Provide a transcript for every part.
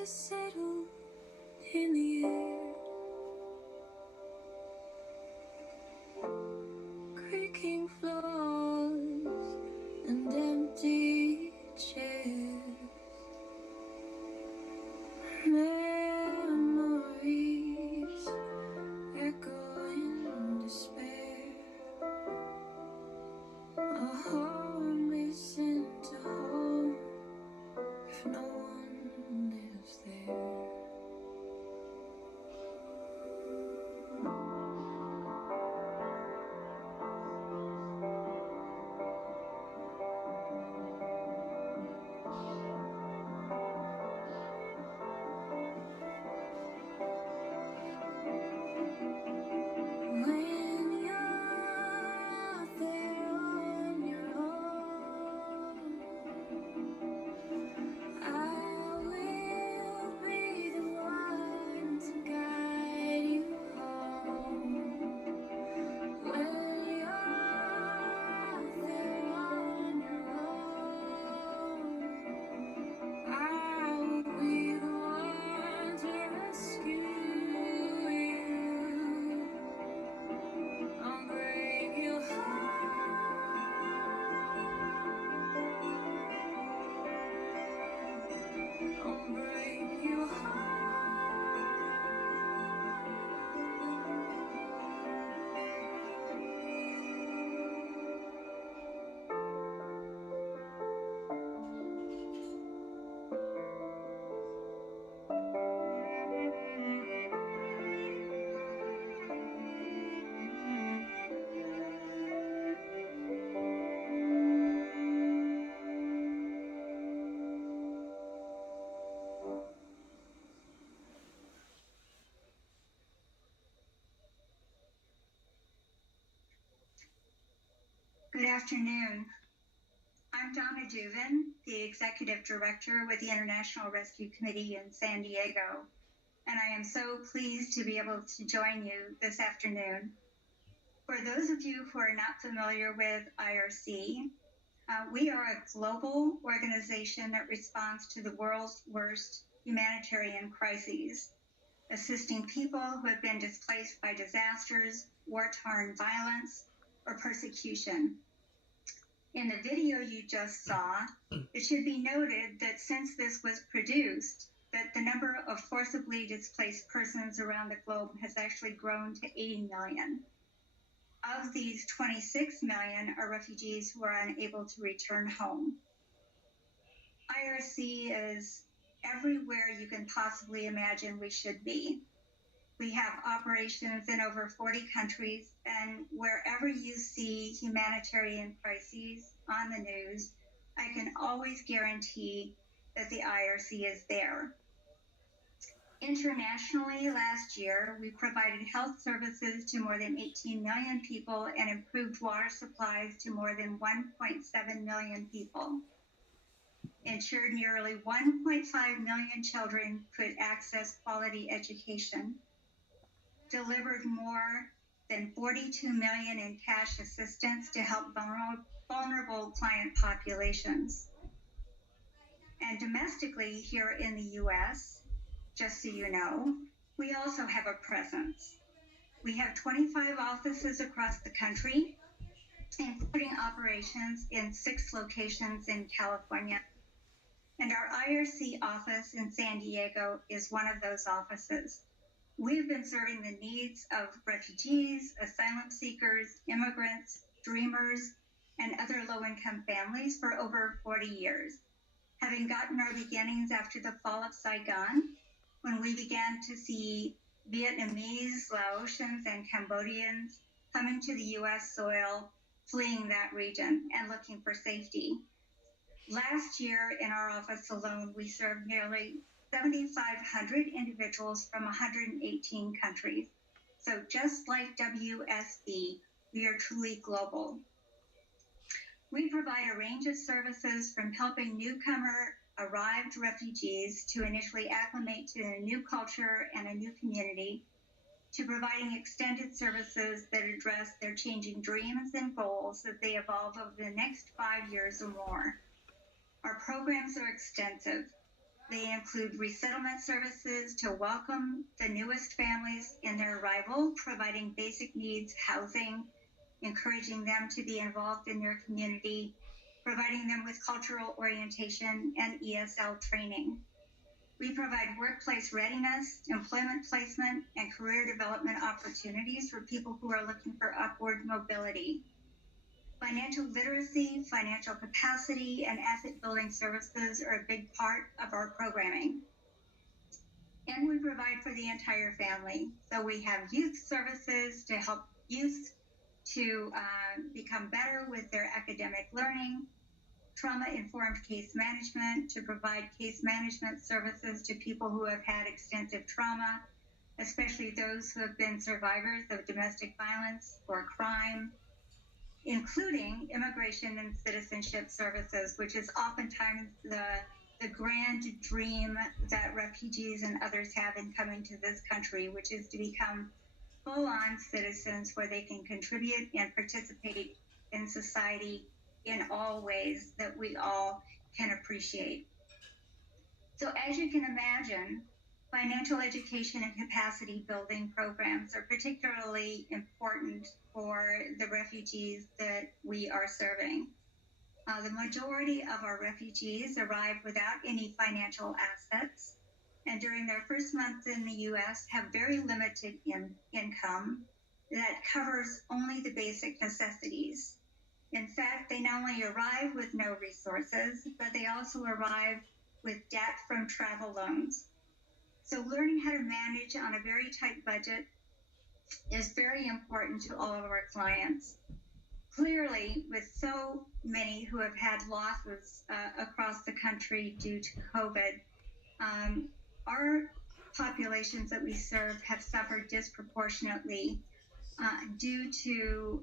to settle in the air, creaking floors and empty chairs. Memories echo in despair. A home missing to home if no one lives there. When you're there on your own, I will be the one to guide you home. When you're there on your own, I will be the one to rescue you. I'll bring you home. I'll bring you home. Good afternoon. I'm Donna Duvin, the Executive Director with the International Rescue Committee in San Diego, and I am so pleased to be able to join you this afternoon. For those of you who are not familiar with IRC, we are a global organization that responds to the world's worst humanitarian crises, assisting people who have been displaced by disasters, war-torn violence, or persecution. In the video you just saw, it should be noted that since this was produced, that the number of forcibly displaced persons around the globe has actually grown to 80 million. Of these, 26 million are refugees who are unable to return home. IRC is everywhere you can possibly imagine we should be. We have operations in over 40 countries, and wherever you see humanitarian crises on the news, I can always guarantee that the IRC is there. Internationally, last year, we provided health services to more than 18 million people and improved water supplies to more than 1.7 million people. Ensured nearly 1.5 million children could access quality education. Delivered more than 42 million in cash assistance to help vulnerable client populations. And domestically here in the US, just so you know, we also have a presence. We have 25 offices across the country, including operations in 6 locations in California. And our IRC office in San Diego is one of those offices. We've been serving the needs of refugees, asylum seekers, immigrants, dreamers, and other low-income families for over 40 years, having gotten our beginnings after the fall of Saigon, when we began to see Vietnamese, Laotians, and Cambodians coming to the U.S. soil, fleeing that region and looking for safety. Last year, in our office alone, we served nearly 7,500 individuals from 118 countries. So just like WSB, we are truly global. We provide a range of services from helping newcomer arrived refugees to initially acclimate to a new culture and a new community, to providing extended services that address their changing dreams and goals as they evolve over the next 5 years or more. Our programs are extensive. They include resettlement services to welcome the newest families in their arrival, providing basic needs, housing, encouraging them to be involved in their community, providing them with cultural orientation and ESL training. We provide workplace readiness, employment placement, and career development opportunities for people who are looking for upward mobility. Financial literacy, financial capacity, and asset building services are a big part of our programming. And we provide for the entire family. So we have youth services to help youth to become better with their academic learning, trauma-informed case management to provide case management services to people who have had extensive trauma, especially those who have been survivors of domestic violence or crime, including immigration and citizenship services, which is oftentimes the grand dream that refugees and others have in coming to this country, which is to become full-on citizens where they can contribute and participate in society in all ways that we all can appreciate. So as you can imagine, financial education and capacity building programs are particularly important for the refugees that we are serving. The majority of our refugees arrive without any financial assets, and during their first months in the U.S. have very limited income that covers only the basic necessities. In fact, they not only arrive with no resources, but they also arrive with debt from travel loans. So learning how to manage on a very tight budget is very important to all of our clients. Clearly, with so many who have had losses across the country due to COVID, our populations that we serve have suffered disproportionately due to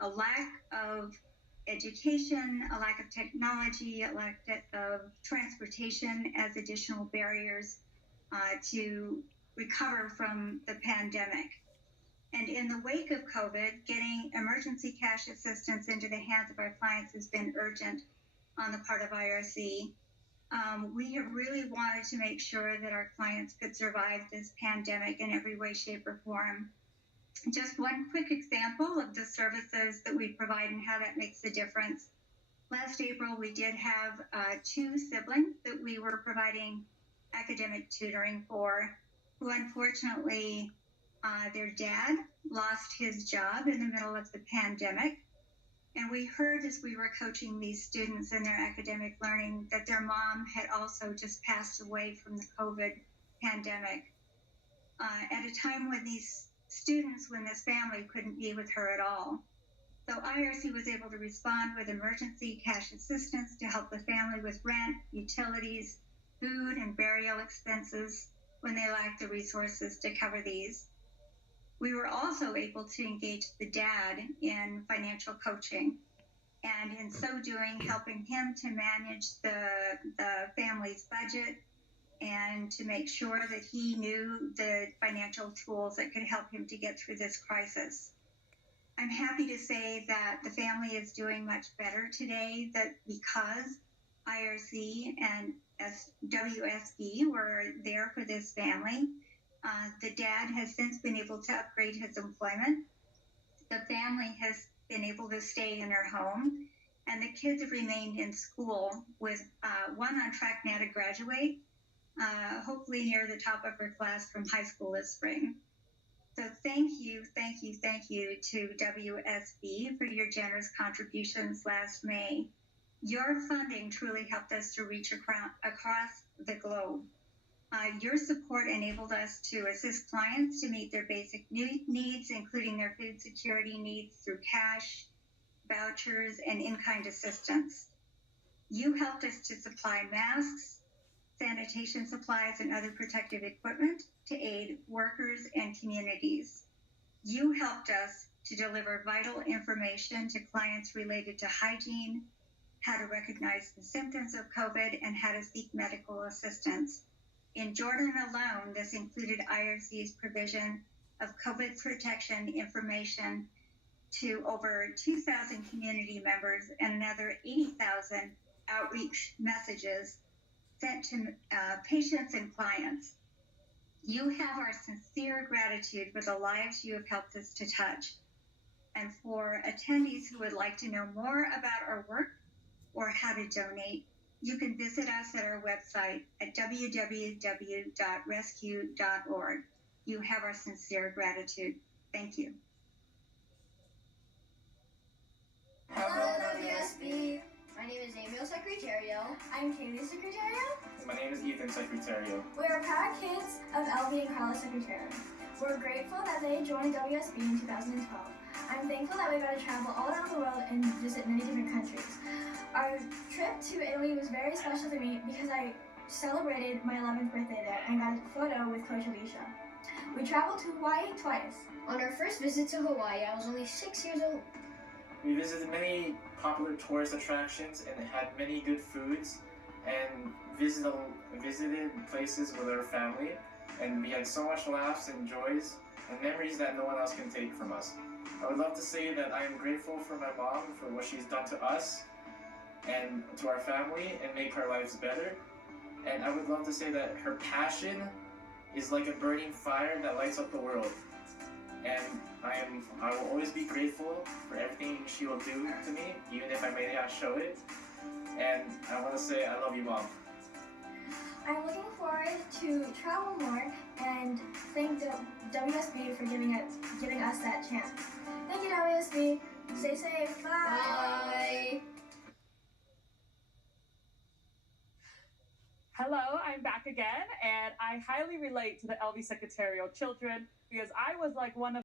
a lack of education, a lack of technology, a lack of transportation as additional barriers to recover from the pandemic. And in the wake of COVID, getting emergency cash assistance into the hands of our clients has been urgent on the part of IRC. We have really wanted to make sure that our clients could survive this pandemic in every way, shape, or form. Just one quick example of the services that we provide and how that makes a difference. Last April, we did have 2 siblings that we were providing academic tutoring for, who unfortunately, their dad lost his job in the middle of the pandemic. And we heard as we were coaching these students in their academic learning that their mom had also just passed away from the COVID pandemic at a time when these students, when this family couldn't be with her at all. So IRC was able to respond with emergency cash assistance to help the family with rent, utilities, food, and burial expenses when they lacked the resources to cover these. We were also able to engage the dad in financial coaching, and in so doing, helping him to manage the family's budget and to make sure that he knew the financial tools that could help him to get through this crisis. I'm happy to say that the family is doing much better today, that because IRC and WSB were there for this family, the dad has since been able to upgrade his employment. The family has been able to stay in their home, and the kids have remained in school, with one on track now to graduate, hopefully near the top of her class from high school this spring. So thank you to WSB for your generous contributions last May. Your funding truly helped us to reach across the globe. Your support enabled us to assist clients to meet their basic needs, including their food security needs through cash, vouchers, and in-kind assistance. You helped us to supply masks, sanitation supplies, and other protective equipment to aid workers and communities. You helped us to deliver vital information to clients related to hygiene, how to recognize the symptoms of COVID, and how to seek medical assistance. In Jordan alone, this included IRC's provision of COVID protection information to over 2,000 community members and another 80,000 outreach messages sent to patients and clients. You have our sincere gratitude for the lives you have helped us to touch. And for attendees who would like to know more about our work or how to donate, you can visit us at our website at www.rescue.org. You have our sincere gratitude. Thank you. Hello, WSB. My name is Emil Secretario. I'm Kaylee Secretario. My name is Ethan Secretario. We are proud kids of LB and Carla Secretario. We're grateful that they joined WSB in 2012. I'm thankful that we got to travel all around the world and visit many different countries. Our trip to Italy was very special to me because I celebrated my 11th birthday there and got a photo with Coach Alicia. We traveled to Hawaii twice. On our first visit to Hawaii, I was only 6 years old. We visited many popular tourist attractions and had many good foods and visited places with our family, and we had so much laughs and joys and memories that no one else can take from us. I would love to say that I am grateful for my mom for what she's done to us and to our family and make our lives better. And I would love to say that her passion is like a burning fire that lights up the world. And I will always be grateful for everything she will do to me, even if I may not show it. And I want to say I love you, Mom. I'm looking forward to travel more and thank WSB for giving us that chance. Thank you, WSB. Stay safe. Bye. Bye. Hello, I'm back again, and I highly relate to the LV Secretarial children because I was like one of